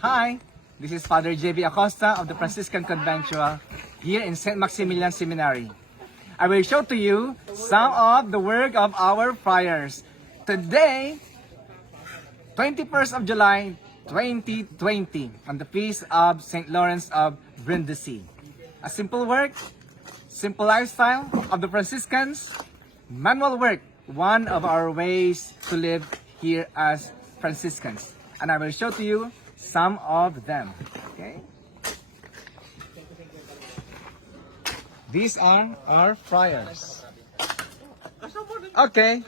Hi, this is Father J.B. Acosta of the Franciscan Conventual here in St. Maximilian Seminary. I will show to you some of the work of our friars. Today, 21st of July 2020, on the feast of St. Lawrence of Brindisi. A simple work, simple lifestyle of the Franciscans, manual work, one of our ways to live here as Franciscans. And I will show to you some of them. Okay? These are our friars. Okay.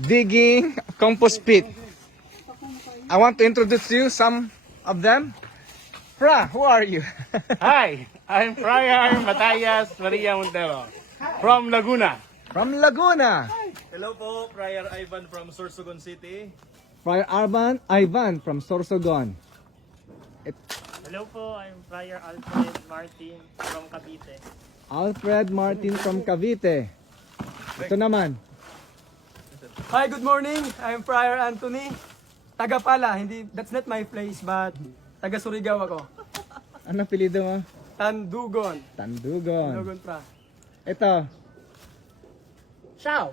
Digging compost pit. I want to introduce you some of them. Fra, who are you? Hi, I'm Friar Matias Maria Montero from Laguna. From Laguna. Hello po, Friar Ivan from Sorsogon City. Friar Ivan from Sorsogon. Hello po, I'm Friar Alfred Martin from Cavite. Alfred Martin from Cavite. Ito naman. Hi, good morning. I'm Friar Anthony. Taga pala, hindi, that's not my place, but taga Surigao ako. Ano apelyido mo? Tandugon. Tandugon. Tandugon pra. Ito. Ciao!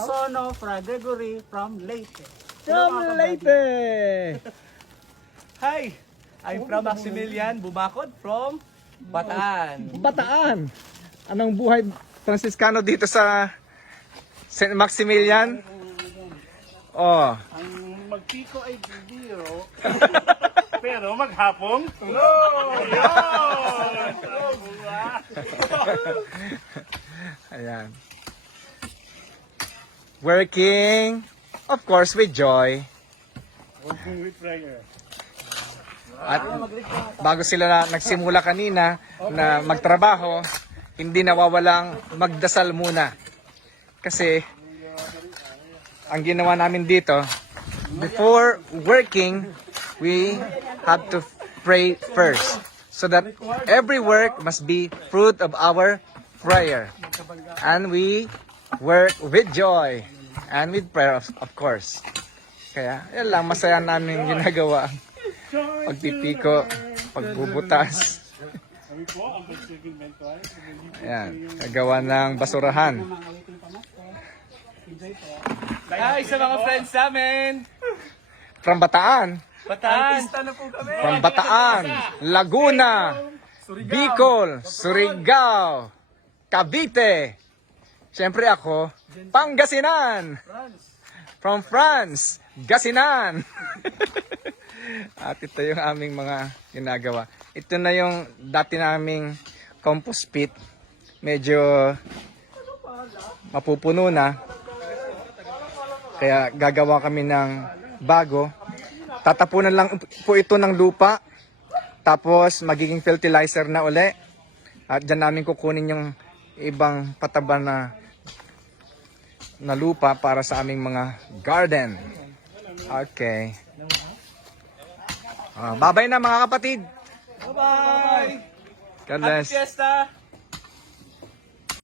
Son of Fra Gregory from Leyte. From Leyte. Hi, I'm from Maximilian Bumakod from Bataan. Bataan. Anong buhay Franciscano dito sa St. Maximilian? Oh. Ang magpiko ay biro, pero maghapong tulo. Ayan. Working, of course, with joy. Working with prayer. At bago sila nagsimula kanina na magtrabaho, hindi nawawalang magdasal muna. Kasi ang ginawa namin dito, before working, we have to pray first. So that every work must be fruit of our prayer. And we work with joy and with prayer, of course. Kaya, yan lang, masaya namin ginagawa. Pagpipiko, pagbubutas. Kami po ang pag-segmento ay Ayan, kagawa ng basurahan. Hi sa mga friends namin. From Bataan, Bataan. Artista na po kami. from Bataan, Laguna, Bicol, Surigao, Cavite. Siyempre ako, Pangasinan. From France, Gasinan. At ito yung aming mga ginagawa. Ito na yung dati naming compost pit. Medyo mapupuno na. Kaya gagawa kami ng bago. Tatapunan lang po ito ng lupa. Tapos magiging fertilizer na uli. At dyan namin kukunin yung ibang pataba na lupa para sa aming mga garden. Okay. Bye-bye na mga kapatid. Bye-bye. God Happy bless. Fiesta.